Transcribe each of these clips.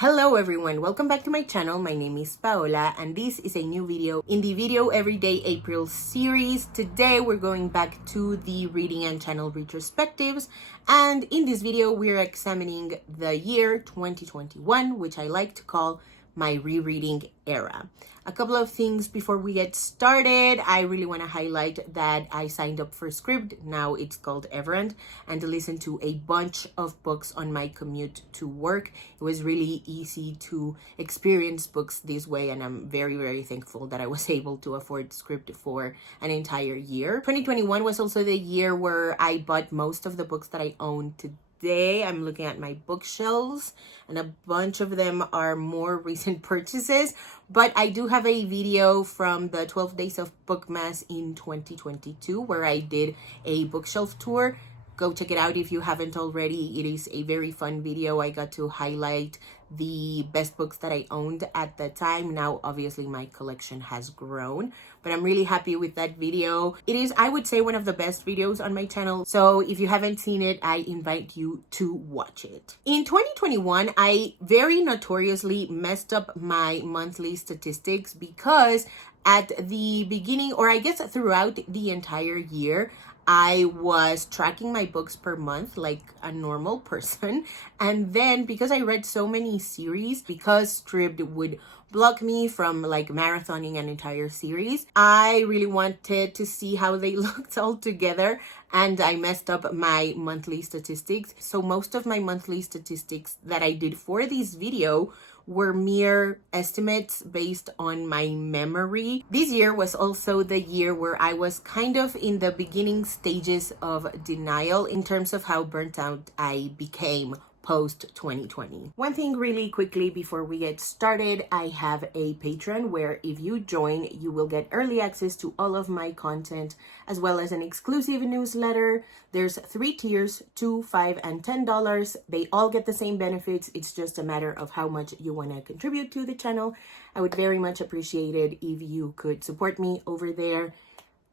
Hello everyone, welcome back to my channel. My name is Paola and this is a new video in the Video Everyday April series. Today we're going back to the reading and channel retrospectives, and in this video we're examining the year 2021, which I like to call my rereading era. A couple of things before we get started. I really want to highlight that I signed up for Scribd, now it's called Everend, and to listen to a bunch of books on my commute to work. It was really easy to experience books this way, and I'm very thankful that I was able to afford Scribd for an entire year. 2021 was also the year where I bought most of the books that I own today. I'm looking at my bookshelves and a bunch of them are more recent purchases, but I do have a video from the 12 days of Bookmas in 2022 where I did a bookshelf tour. Go check it out if you haven't already. It is a very fun video. I got to highlight the best books that I owned at the time. Now, obviously, my collection has grown, but I'm really happy with that video. It is, I would say, one of the best videos on my channel. So if you haven't seen it, I invite you to watch it. In 2021, I very notoriously messed up my monthly statistics because at the beginning, or I guess throughout the entire year, I was tracking my books per month like a normal person. And then because I read so many series, because Scribd would block me from like marathoning an entire series, I really wanted to see how they looked all together, and I messed up my monthly statistics. So most of my monthly statistics that I did for this video were mere estimates based on my memory. This year was also the year where I was kind of in the beginning stages of denial in terms of how burnt out I became post 2020. One thing really quickly before we get started, I have a Patreon where if you join, you will get early access to all of my content, as well as an exclusive newsletter. There's 3 tiers, $2, $5, and $10. They all get the same benefits. It's just a matter of how much you want to contribute to the channel. I would very much appreciate it if you could support me over there.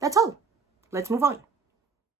That's all. Let's move on.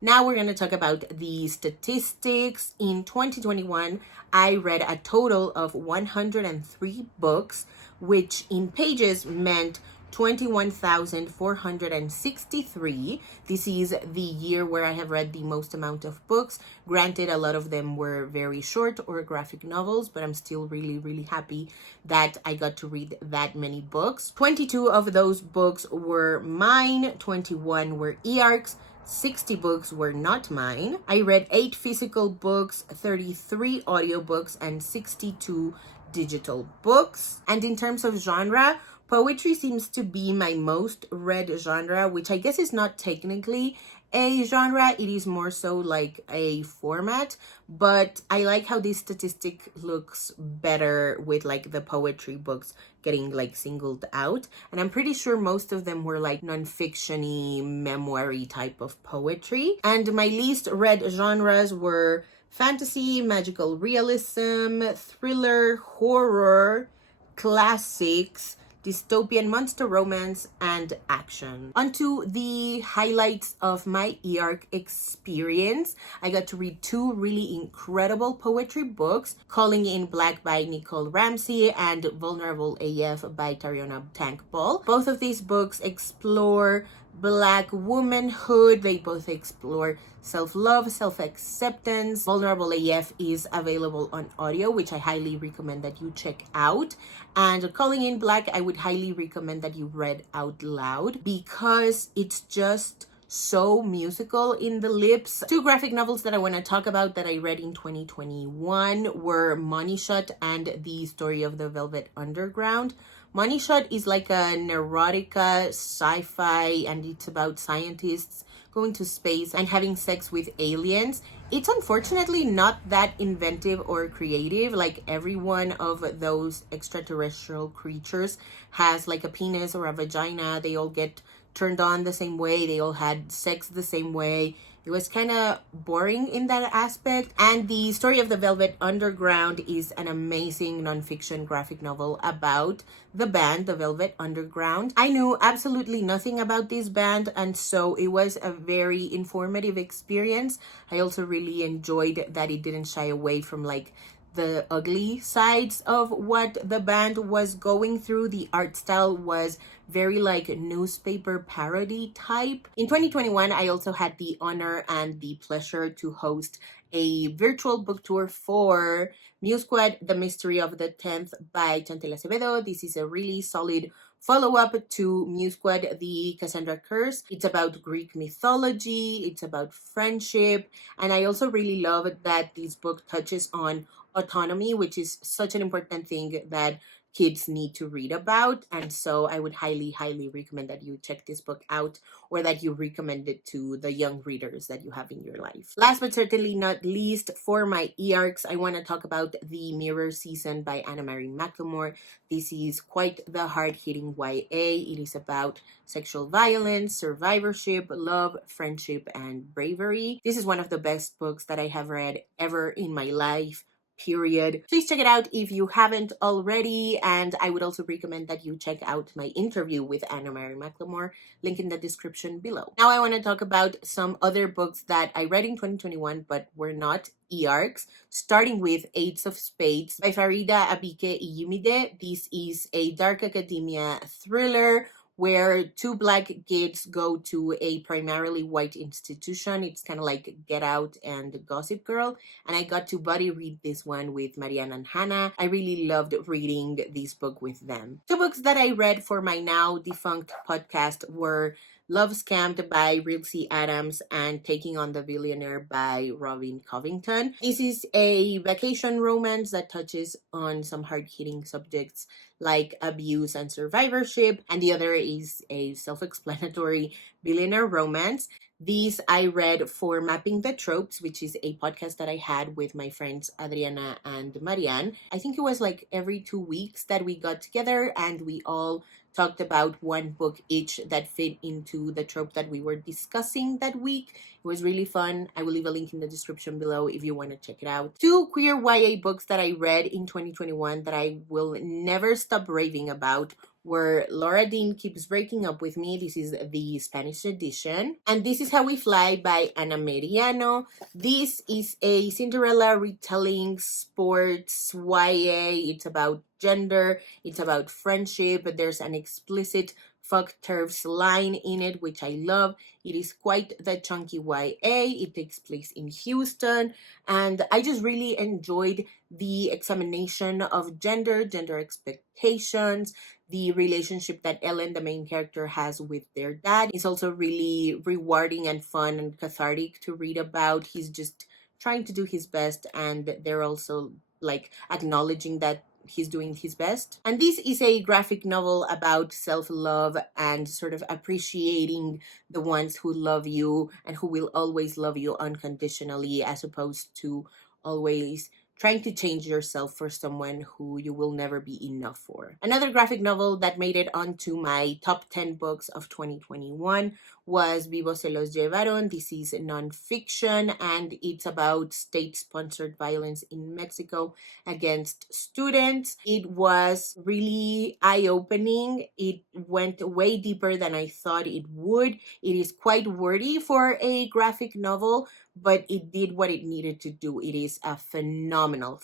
Now we're going to talk about the statistics. In 2021, I read a total of 103 books, which in pages meant 21,463. This is the year where I have read the most amount of books. Granted, a lot of them were very short or graphic novels, but I'm still really happy that I got to read that many books. 22 of those books were mine, 21 were e-arcs, 60 books were not mine. I read 8 physical books, 33 audiobooks, and 62 digital books. And in terms of genre, poetry seems to be my most read genre, which I guess is not technically a genre. It is more so like a format, but I like how this statistic looks better with like the poetry books getting like singled out, and I'm pretty sure most of them were like non-fiction-y, memoir-y type of poetry. And my least read genres were fantasy, magical realism, thriller, horror, classics, dystopian monster romance, and action. Onto the highlights of my e-arc experience. I got to read 2 really incredible poetry books, Calling in Black by Nicole Ramsey and Vulnerable AF by Tariona Tankball. Both of these books explore Black womanhood. They both explore self-love, self-acceptance. Vulnerable AF is available on audio, which I highly recommend that you check out. And Calling in Black, I would highly recommend that you read out loud because it's just so musical in the lips. 2 graphic novels that I want to talk about that I read in 2021 were Money Shot and The Story of the Velvet Underground. Money Shot is like a neurotica sci-fi, and it's about scientists going to space and having sex with aliens. It's unfortunately not that inventive or creative. Like every one of those extraterrestrial creatures has like a penis or a vagina. They all get turned on the same way. They all had sex the same way. It was kind of boring in that aspect. And The Story of the Velvet Underground is an amazing nonfiction graphic novel about the band, the Velvet Underground. I knew absolutely nothing about this band, and so it was a very informative experience. I also really enjoyed that it didn't shy away from like the ugly sides of what the band was going through. The art style was very like newspaper parody type. In 2021, I also had the honor and the pleasure to host a virtual book tour for Muse Squad, The Mystery of the 10th by Chantel Acevedo. This is a really solid follow-up to Muse Squad, The Cassandra Curse. It's about Greek mythology, it's about friendship, and I also really love that this book touches on autonomy, which is such an important thing that kids need to read about. And so I would highly recommend that you check this book out, or that you recommend it to the young readers that you have in your life. Last but certainly not least, for my e-arcs, I want to talk about The Mirror Season by Anna Marie McLemore. This is quite the hard-hitting YA. It is about sexual violence, survivorship, love, friendship, and bravery. This is one of the best books that I have read ever in my life, period. Please check it out if you haven't already, and I would also recommend that you check out my interview with Anna Marie McLemore, link in the description below. Now I want to talk about some other books that I read in 2021 but were not e-arcs, starting with Eights of Spades by Farida Abike Iyumide. This is a dark academia thriller where two Black kids go to a primarily white institution. It's kind of like Get Out and Gossip Girl. And I got to buddy read this one with Mariana and Hannah. I really loved reading this book with them. Two books that I read for my now defunct podcast were Love Scammed by Rilsey Adams and Taking on the Billionaire by Robin Covington. This is a vacation romance that touches on some hard-hitting subjects like abuse and survivorship, and the other is a self-explanatory billionaire romance. These I read for Mapping the Tropes, which is a podcast that I had with my friends Adriana and Marianne. I think it was like every 2 weeks that we got together and we all talked about one book each that fit into the trope that we were discussing that week. It was really fun. I will leave a link in the description below if you want to check it out. Two queer YA books that I read in 2021 that I will never stop raving about were Laura Dean Keeps Breaking Up With Me. This is the Spanish edition. And This Is How We Fly by Ana Meriano. This is a Cinderella retelling sports YA. It's about gender, it's about friendship, but there's an explicit fuck turfs line in it, which I love. It is quite the chunky YA. It takes place in Houston, and I just really enjoyed the examination of gender expectations, the relationship that Ellen, the main character, has with their dad. It's also really rewarding and fun and cathartic to read about. He's just trying to do his best, and they're also like acknowledging that he's doing his best. And this is a graphic novel about self-love and sort of appreciating the ones who love you and who will always love you unconditionally, as opposed to always trying to change yourself for someone who you will never be enough for. Another graphic novel that made it onto my top 10 books of 2021 was Vivo Se Los Llevaron. This is nonfiction, and it's about state-sponsored violence in Mexico against students. It was really eye-opening. It went way deeper than I thought it would. It is quite wordy for a graphic novel, but it did what it needed to do. It is a phenomenal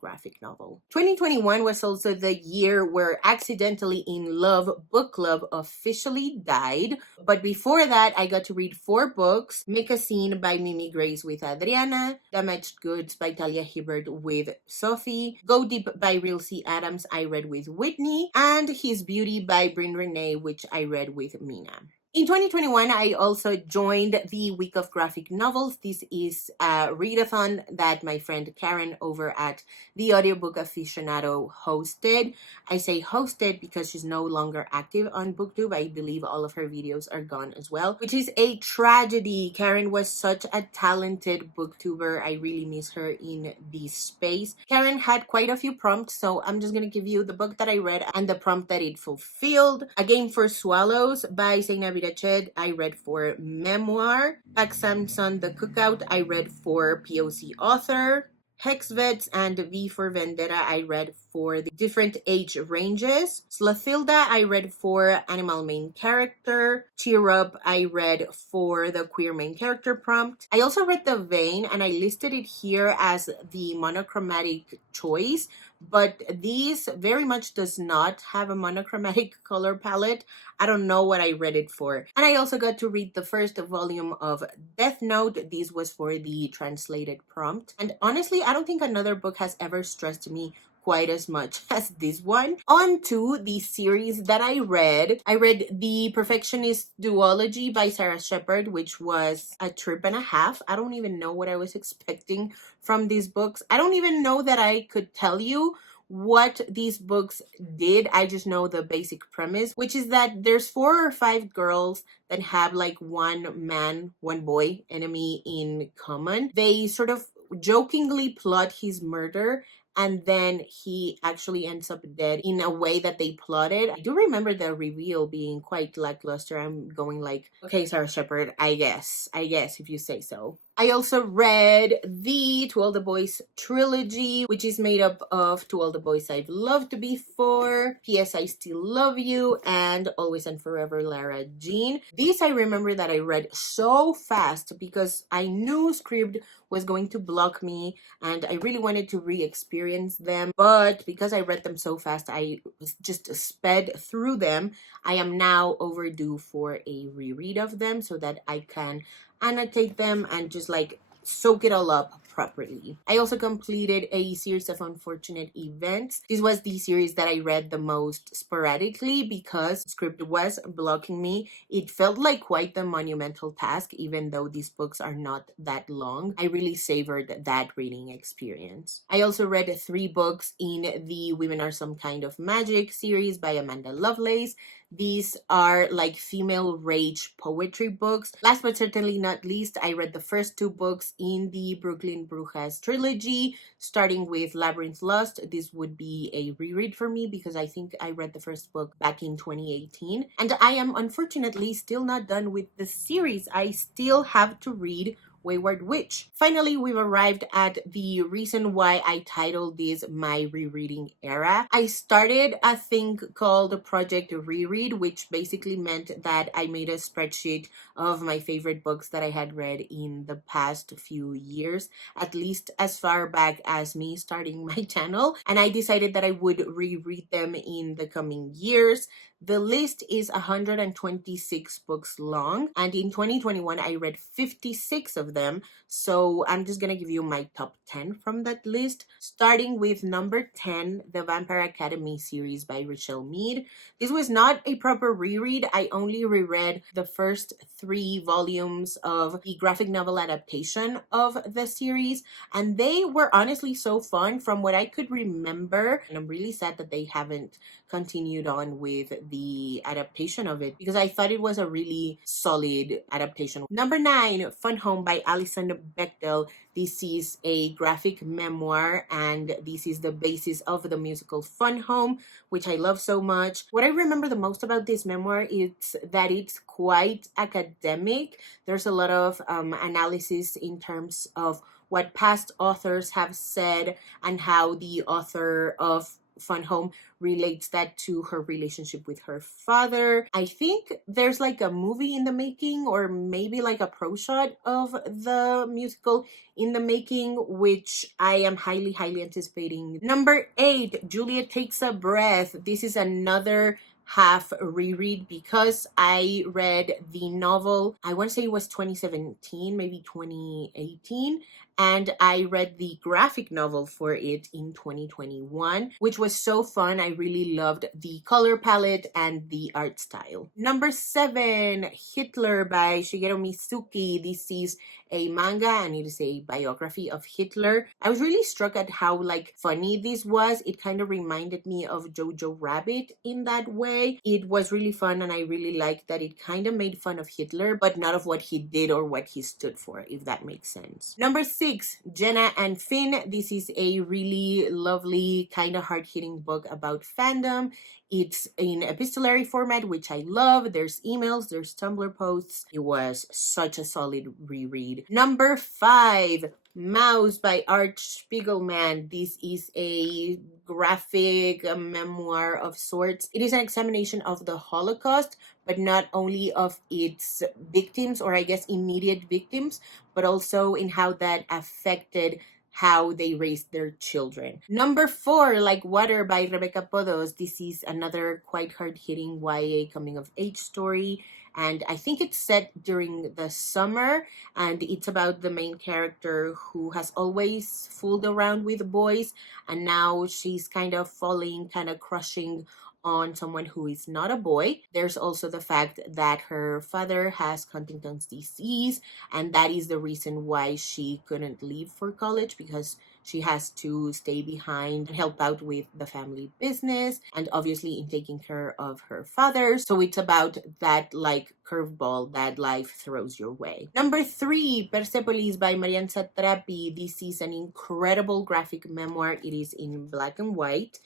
graphic novel. 2021 was also the year where Accidentally in Love book club officially died. But before that, I got to read 4 books. Make a Scene by Mimi Grace with Adriana, Damaged Goods by Talia Hibbert with Sophie, Go Deep by Rilsey Adams I read with Whitney, and His Beauty by Bryn Renee, which I read with Mina. In 2021, I also joined the Week of Graphic Novels. This is a readathon that my friend Karen over at The Audiobook Aficionado hosted. I say hosted because she's no longer active on BookTube. I believe all of her videos are gone as well, which is a tragedy. Karen was such a talented booktuber. I really miss her in this space. Karen had quite a few prompts, so I'm just going to give you the book that I read and the prompt that it fulfilled. A Game for Swallows by Zainab Irached, I read for Memoir. Pac Samson, The Cookout, I read for POC Author. Hex Vets and V for Vendetta I read for the different age ranges. Slothilda I read for animal main character. Cheer Up I read for the queer main character prompt. I also read The Vein and I listed it here as the monochromatic choice, but these very much does not have a monochromatic color palette. I don't know what I read it for. And I also got to read the first volume of Death Note. This was for the translated prompt. And honestly, I don't think another book has ever stressed me quite as much as this one. On to the series that I read. I read The Perfectionist Duology by Sarah Shepard, which was a trip and a half. I don't even know what I was expecting from these books. I don't even know that I could tell you what these books did. I just know the basic premise, which is that there's 4 or 5 girls that have like one man, one boy enemy in common. They sort of jokingly plot his murder, and then he actually ends up dead in a way that they plotted. I do remember the reveal being quite lackluster. I'm going like, okay, Sarah Shepard, I guess if you say so. I also read the To All the Boys trilogy, which is made up of To All the Boys I've Loved Before, P.S. I Still Love You, and Always and Forever Lara Jean. These I remember that I read so fast because I knew Scribd was going to block me and I really wanted to re-experience them. But because I read them so fast, I just sped through them. I am now overdue for a reread of them so that I can annotate them and just like soak it all up properly. I also completed a series of Unfortunate Events. This was the series that I read the most sporadically because Scribd was blocking me. It felt like quite the monumental task, even though these books are not that long. I really savored that reading experience. I also read 3 books in the Women Are Some Kind of Magic series by Amanda Lovelace. These are like female rage poetry books. Last but certainly not least, I read the first 2 books in the Brooklyn Brujas trilogy, starting with Labyrinth Lost. This would be a reread for me because I think I read the first book back in 2018. And I am unfortunately still not done with the series. I still have to read Wayward Witch. Finally, we've arrived at the reason why I titled this my rereading era. I started a thing called Project Reread, which basically meant that I made a spreadsheet of my favorite books that I had read in the past few years, at least as far back as me starting my channel, and I decided that I would reread them in the coming years. The list is 126 books long, and in 2021 I read 56 of them, so I'm just gonna give you my top 10 from that list, starting with number 10, The Vampire Academy series by Richelle Mead. This was not a proper reread. I only reread the first 3 volumes of the graphic novel adaptation of the series, and they were honestly so fun from what I could remember, and I'm really sad that they haven't continued on with the adaptation of it because I thought it was a really solid adaptation. Number 9, Fun Home by Alison Bechdel. This is a graphic memoir and this is the basis of the musical Fun Home, which I love so much. What I remember the most about this memoir is that it's quite academic. There's a lot of analysis in terms of what past authors have said and how the author of Fun Home relates that to her relationship with her father. I think there's like a movie in the making, or maybe like a pro shot of the musical in the making, which I am highly anticipating. Number 8, Juliet Takes a Breath. This is another half reread because I read the novel, I want to say it was 2017, maybe 2018, and I read the graphic novel for it in 2021, which was so fun. I really loved the color palette and the art style. Number 7, Hitler by Shigeru Mizuki. This is a manga and it is a biography of Hitler. I was really struck at how like funny this was. It kind of reminded me of Jojo Rabbit in that way. It was really fun and I really liked that it kind of made fun of Hitler, but not of what he did or what he stood for, if that makes sense. Number 6, Jenna and Finn. This is a really lovely, kind of hard-hitting book about fandom. It's in epistolary format, which I love. There's emails, there's Tumblr posts. It was such a solid reread. Number 5, Mouse by Art Spiegelman. This is a graphic memoir of sorts. It is an examination of the Holocaust, but not only of its victims, or I guess immediate victims, but also in how that affected how they raised their children. Number 4, Like Water by Rebecca Podos. This is another quite hard-hitting YA coming-of-age story, and I think it's set during the summer, and it's about the main character who has always fooled around with boys, and now she's kind of falling, kind of crushing on someone who is not a boy. There's also the fact that her father has Huntington's disease, and that is the reason why she couldn't leave for college, because she has to stay behind and help out with the family business, and obviously in taking care of her father. So it's about that like curveball that life throws your way. Number 3, Persepolis by Marian Satrapi. This is an incredible graphic memoir. It is in black and white,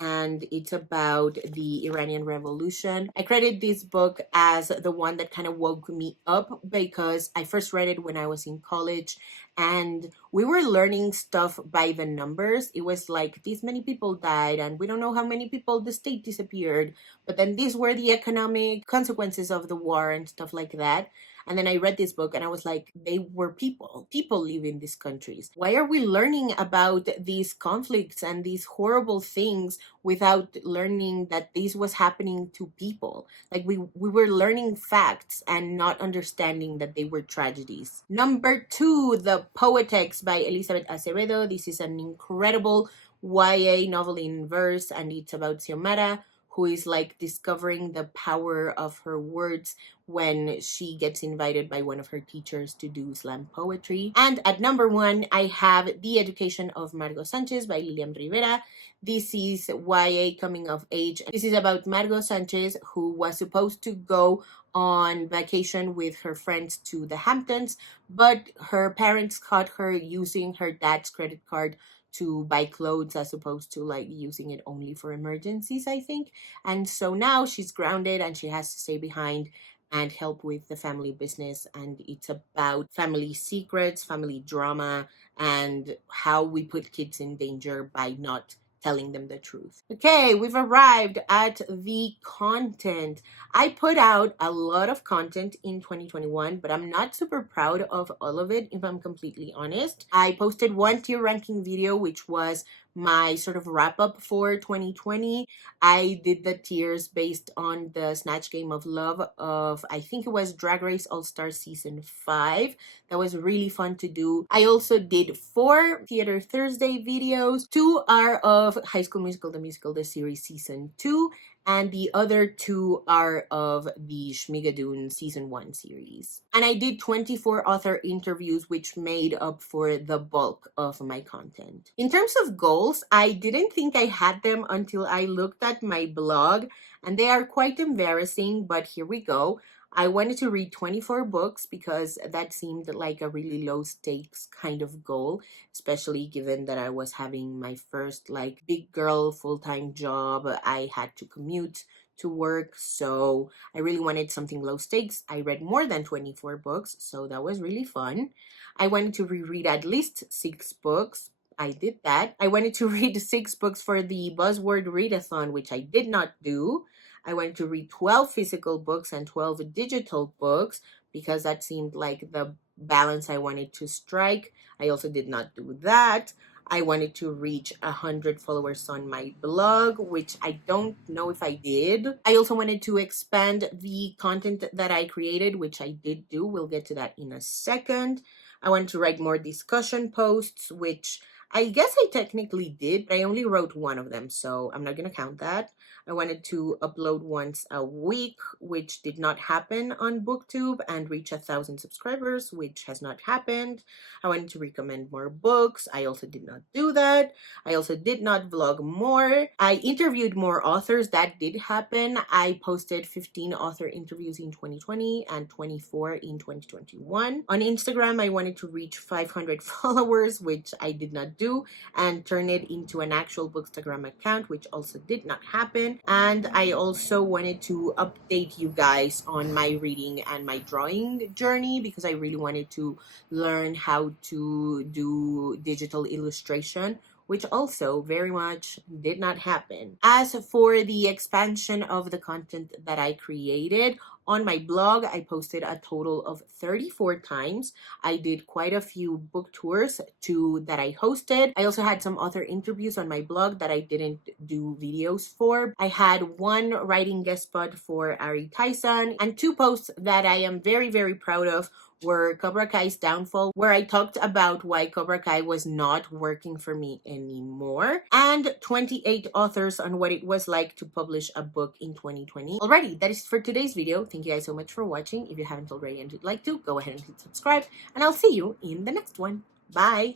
and it's about the Iranian Revolution. I credit this book as the one that kind of woke me up, because I first read it when I was in college, and we were learning stuff by the numbers. It was like, this many people died, and we don't know how many people, the state disappeared, but then these were the economic consequences of the war and stuff like that. And then I read this book and I was like, they were people. People live in these countries. Why are we learning about these conflicts and these horrible things without learning that this was happening to people? Like we were learning facts and not understanding that they were tragedies. Number 2, The Poetex by Elizabeth Acevedo. This is an incredible YA novel in verse, and it's about Xiomara, who is like discovering the power of her words when she gets invited by one of her teachers to do slam poetry. And at number 1, I have The Education of Margot Sanchez by Lilian Rivera. This is YA coming of age. This is about Margot Sanchez, who was supposed to go on vacation with her friends to the Hamptons, but her parents caught her using her dad's credit card to buy clothes as opposed to like using it only for emergencies, I think. And so now she's grounded and she has to stay behind and help with the family business, and it's about family secrets, family drama, and how we put kids in danger by not telling them the truth. Okay, we've arrived at the content. I put out a lot of content in 2021, but I'm not super proud of all of it, if I'm completely honest. I posted one tier ranking video, which was my sort of wrap up for 2020. I did the tiers based on the Snatch Game of Love of, I think it was Drag Race All Star Season 5. That was really fun to do. I also did 4 Theater Thursday videos. 2 are of High School Musical, the musical, the series Season 2. And the other 2 are of the Schmigadoon Season 1 series. And I did 24 author interviews, which made up for the bulk of my content. In terms of goals, I didn't think I had them until I looked at my blog, and they are quite embarrassing, but here we go. I wanted to read 24 books because that seemed like a really low stakes kind of goal, especially given that I was having my first like big girl full-time job. I had to commute to work, so I really wanted something low stakes. I read more than 24 books, so that was really fun. I wanted to reread at least 6 books. I did that. I wanted to read 6 books for the Buzzword Readathon, which I did not do. I wanted to read 12 physical books and 12 digital books because that seemed like the balance I wanted to strike. I also did not do that. I wanted to reach 100 followers on my blog, which I don't know if I did. I also wanted to expand the content that I created, which I did do. We'll get to that in a second. I wanted to write more discussion posts, which I guess I technically did, but I only wrote 1 of them, so I'm not going to count that. I wanted to upload once a week, which did not happen on BookTube, and reach 1,000 subscribers, which has not happened. I wanted to recommend more books. I also did not do that. I also did not vlog more. I interviewed more authors. That did happen. I posted 15 author interviews in 2020 and 24 in 2021. On Instagram, I wanted to reach 500 followers, which I did not do and turn it into an actual Bookstagram account, which also did not happen. And I also wanted to update you guys on my reading and my drawing journey because I really wanted to learn how to do digital illustration, which also very much did not happen. As for the expansion of the content that I created, on my blog, I posted a total of 34 times. I did quite a few book tours that I hosted. I also had some author interviews on my blog that I didn't do videos for. I had one writing guest spot for Ari Tyson, and 2 posts that I am very, very proud of were Cobra Kai's downfall, where I talked about why Cobra Kai was not working for me anymore, and 28 authors on what it was like to publish a book in 2020. Alrighty, that is for today's video. Thank you guys so much for watching. If you haven't already and you'd like to, go ahead and hit subscribe, and I'll see you in the next one. Bye!